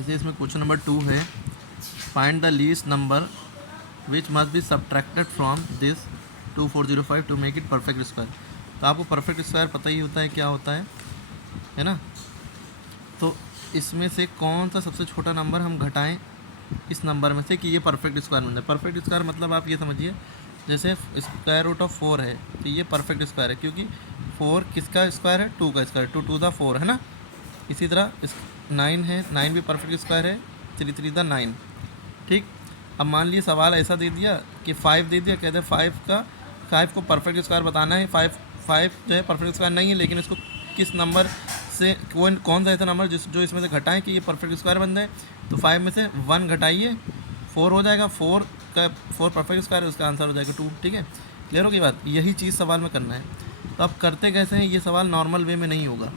जैसे इसमें question number 2 है, find the least number which must be subtracted from this 2405 to make it perfect square. तो आपको perfect square पता ही होता है क्या होता है ना। तो इसमें से कौन सा सबसे छोटा नंबर हम घटाएं इस नंबर में से कि ये परफेक्ट स्क्वायर बन जाए। परफेक्ट स्क्वायर मतलब आप ये समझिए, जैसे स्क्वायर रूट ऑफ 4 है तो ये परफेक्ट स्क्वायर है, क्योंकि 4 किसका स्क्वायर है, 2 का स्क्वायर, 2 × 4 है ना। इसी तरह इस 9 है, 9 भी परफेक्ट स्क्वायर है, 3 × 3 = 9। ठीक, अब मान लीजिए सवाल ऐसा दे दिया कि 5 दे दिया, कहते हैं 5 को परफेक्ट स्क्वायर बताना है। 5 जो है परफेक्ट स्क्वायर नहीं है, लेकिन इसको किस नंबर से कौन सा ऐसा नंबर जो इसमें से घटाएं कि ये परफेक्ट स्क्वायर बन जाए। तो 5 में से 1 घटाइए, 4 हो जाएगा। 4 परफेक्ट स्क्वायर है, उसका आंसर हो जाएगा 2। ठीक है, क्लियर होगी बात। यही चीज़ सवाल में करना है। तो आप करते कैसे हैं, ये सवाल नॉर्मल वे में नहीं होगा।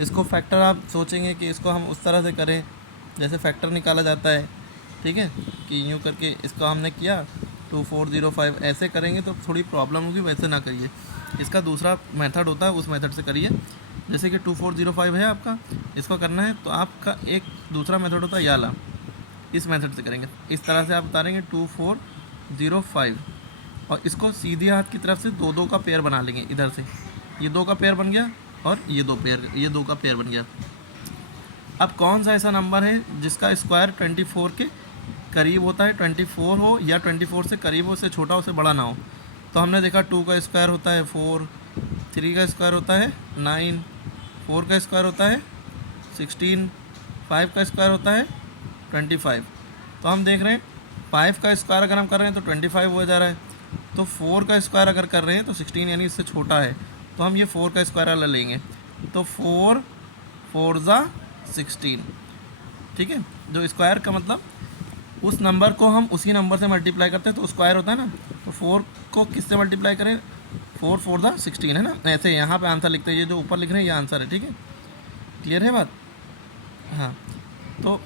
इसको फैक्टर आप सोचेंगे कि इसको हम उस तरह से करें जैसे फैक्टर निकाला जाता है, ठीक है, कि यूँ करके इसको हमने किया 2405, ऐसे करेंगे तो थोड़ी प्रॉब्लम होगी, वैसे ना करिए। इसका दूसरा मेथड होता है, उस मेथड से करिए। जैसे कि 2405 है आपका, इसको करना है तो आपका एक दूसरा मेथड होता है याला, इस मेथड से करेंगे। इस तरह से आप उतारेंगे 2405 और इसको सीधे हाथ की तरफ से 2 का पेयर बना लेंगे। इधर से ये 2 का पेयर बन गया और ये 2 का पेयर बन गया। अब कौन सा ऐसा नंबर है जिसका स्क्वायर 24 के करीब होता है, 24 हो या 24 से करीब हो, उससे छोटा उससे बड़ा ना हो। तो हमने देखा 2 का स्क्वायर होता है 4, 3 का स्क्वायर होता है 9, 4 का स्क्वायर होता है 16, 5 का स्क्वायर होता है 25। तो हम देख रहे हैं 5 का स्क्वायर अगर हम कर रहे हैं तो 25 हो जा रहा है। तो 4 का स्क्वायर अगर कर रहे हैं तो 16 यानी इससे छोटा है, तो हम ये 4 का स्क्वायर वाला लेंगे। तो 4 4 = 16। ठीक है, जो स्क्वायर का मतलब उस नंबर को हम उसी नंबर से मल्टीप्लाई करते हैं तो स्क्वायर होता है ना। तो 4 को किससे मल्टीप्लाई करें, 4 4 = 16 है ना। ऐसे यहाँ पे आंसर लिखते हैं, ये जो ऊपर लिख रहे हैं ये आंसर है। ठीक है, क्लियर है बात। हाँ, तो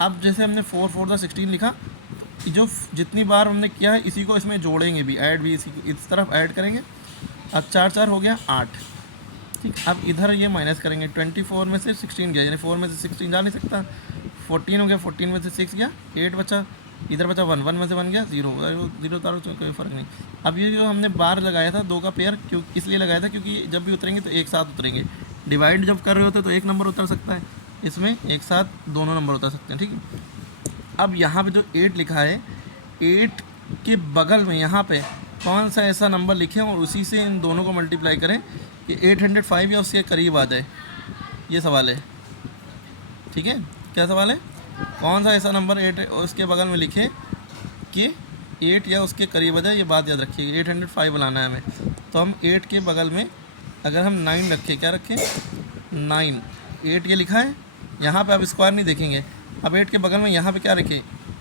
अब जैसे हमने 4 4 = 16 लिखा, तो जो जितनी बार हमने किया है इसी को इसमें जोड़ेंगे भी, ऐड भी इस तरफ ऐड करेंगे। अब 4 4 हो गया 8। ठीक, अब इधर ये माइनस करेंगे, 24 में से 16 गया, यानी 4 में से 16 जा नहीं सकता। 14 हो गया, 14 में से 6 गया, 8 बचा, इधर बचा 1, 1 में से 1 गया 0, 0 तारो कोई फ़र्क नहीं। अब ये जो हमने बार लगाया था 2 का पेयर क्यों इसलिए लगाया था, क्योंकि जब भी उतरेंगे तो एक साथ उतरेंगे। डिवाइड जब कर रहे होते तो एक नंबर उतर सकता है, इसमें एक साथ दोनों नंबर उतर सकते हैं। ठीक है, अब यहाँ पे जो 8 लिखा है, 8 के बगल में यहाँ पे कौन सा ऐसा नंबर लिखें और उसी से इन दोनों को मल्टीप्लाई करें कि 805 या उसके करीब आ जाए, ये सवाल है। ठीक है, क्या सवाल है, कौन सा ऐसा नंबर 8 और उसके बगल में लिखें कि 8 या उसके करीब आ जाए, ये बात याद रखिए। 805 बनाना है हमें, तो हम 8 के बगल में अगर हम 9 रखें, क्या रखें 9, 8 ये लिखा है यहाँ पे, आप स्क्वायर नहीं देखेंगे। अब 8 के बगल में यहाँ पे क्या रखें,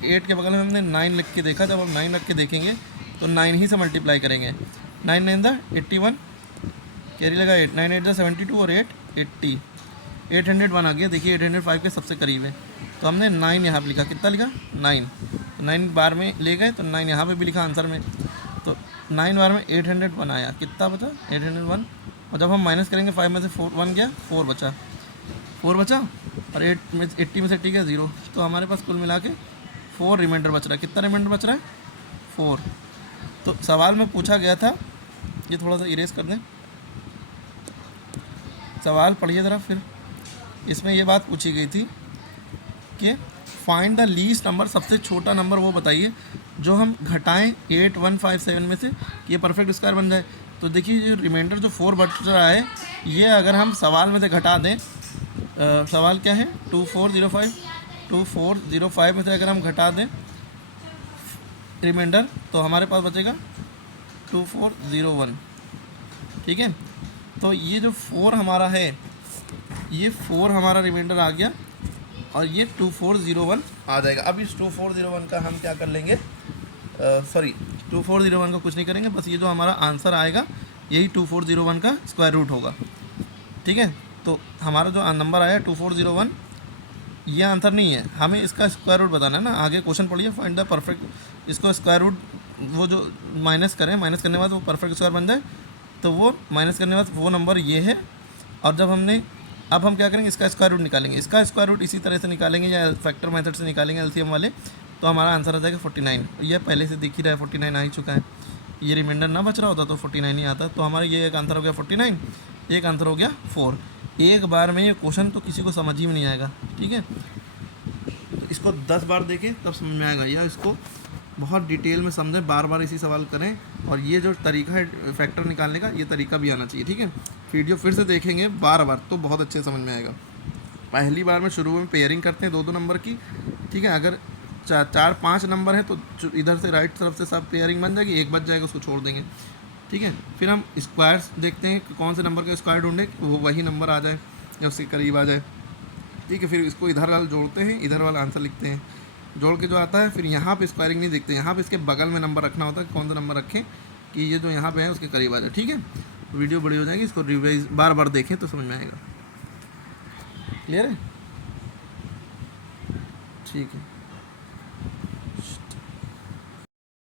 8 के बगल में हमने 9 लिख के देखा, जब हम 9 रख के देखेंगे तो 9 ही से मल्टीप्लाई करेंगे। 9 9 = 81, कैरी लगा 8, 9 8 = 72 और 8 80, 801 आ गया। देखिए 805 के सबसे करीब है, तो हमने 9 यहाँ पे लिखा, कितना लिखा 9, तो 9 बार में ले गए तो 9 यहाँ पे भी लिखा आंसर में। तो 9 बार में 801 आया, कितना बचा 801। और जब हम माइनस करेंगे 5 में से 1 गया, 4 बचा और 80 में से 80 गया 0। तो हमारे पास कुल मिला के 4 रिमाइंडर बच रहा है। कितना रिमाइंडर बच रहा है 4। तो सवाल में पूछा गया था, ये थोड़ा सा इरेज कर दें, सवाल पढ़िए ज़रा फिर। इसमें ये बात पूछी गई थी कि फाइंड द लीस्ट नंबर, सबसे छोटा नंबर वो बताइए जो हम घटाएं 8157 में से कि ये परफेक्ट स्क्वायर बन जाए। तो देखिए जो रिमाइंडर जो 4 बच रहा है, ये अगर हम सवाल में से घटा दें, सवाल क्या है 2405 में से अगर हम घटा दें रिमाइंडर, तो हमारे पास बचेगा 2401। ठीक है, तो ये जो 4 हमारा है, ये 4 हमारा रिमाइंडर आ गया और ये 2401 आ जाएगा। अब इस 2401 का हम क्या कर लेंगे, 2401 का कुछ नहीं करेंगे, बस ये जो हमारा आंसर आएगा यही 2401 का स्क्वायर रूट होगा। ठीक है, तो हमारा जो नंबर आया 2401, ये आंसर नहीं है, हमें इसका स्क्वायर रूट बताना है ना। आगे क्वेश्चन पढ़िए, फाइंड द परफेक्ट, इसको स्क्वायर रूट वो जो माइनस करें, माइनस करने के बाद वो परफेक्ट स्क्वायर बन जाए, तो वो माइनस करने के बाद वो नंबर ये है। और जब हमने अब हम क्या करेंगे, इसका स्क्वायर रूट निकालेंगे। इसका स्क्वायर रूट इसी तरह से निकालेंगे या फैक्टर मेथड से निकालेंगे एलसीएम वाले, तो हमारा आंसर आ जाएगा 49। यह पहले से दिख ही रहा है 49 आ ही चुका है, ये रिमाइंडर ना बच रहा होता तो 49 ही आता। तो हमारा ये एक आंसर हो गया 49, एक आंसर हो गया 4। एक बार में ये क्वेश्चन तो किसी को समझ ही में नहीं आएगा, ठीक है। तो इसको 10 बार देखें तब समझ में आएगा, या इसको बहुत डिटेल में समझें, बार बार इसी सवाल करें। और ये जो तरीका है फैक्टर निकालने का, ये तरीका भी आना चाहिए, ठीक है। वीडियो फिर से देखेंगे बार बार तो बहुत अच्छे समझ में आएगा। पहली बार में शुरू में पेयरिंग करते हैं 2-2 नंबर की, ठीक है। अगर 4-5 नंबर है तो इधर से राइट तरफ से सब पेयरिंग बन जाएगी, एक बच जाएगा उसको छोड़ देंगे, ठीक है। फिर हम स्क्वायर्स देखते हैं कि कौन से नंबर का स्क्वायर ढूंढे कि वो वही नंबर आ जाए या उसके करीब आ जाए, ठीक है। फिर इसको इधर वाला जोड़ते हैं, इधर वाला आंसर लिखते हैं, जोड़ के जो आता है फिर यहाँ पे स्क्वायरिंग नहीं देखते, यहाँ पे इसके बगल में नंबर रखना होता है, कौन सा नंबर रखें कि ये जो यहाँ पे है उसके करीब आ जाए, ठीक है। वीडियो बड़ी हो जाएगी, इसको रिवाइज बार बार देखें तो समझ में आएगा। क्लियर है, ठीक है।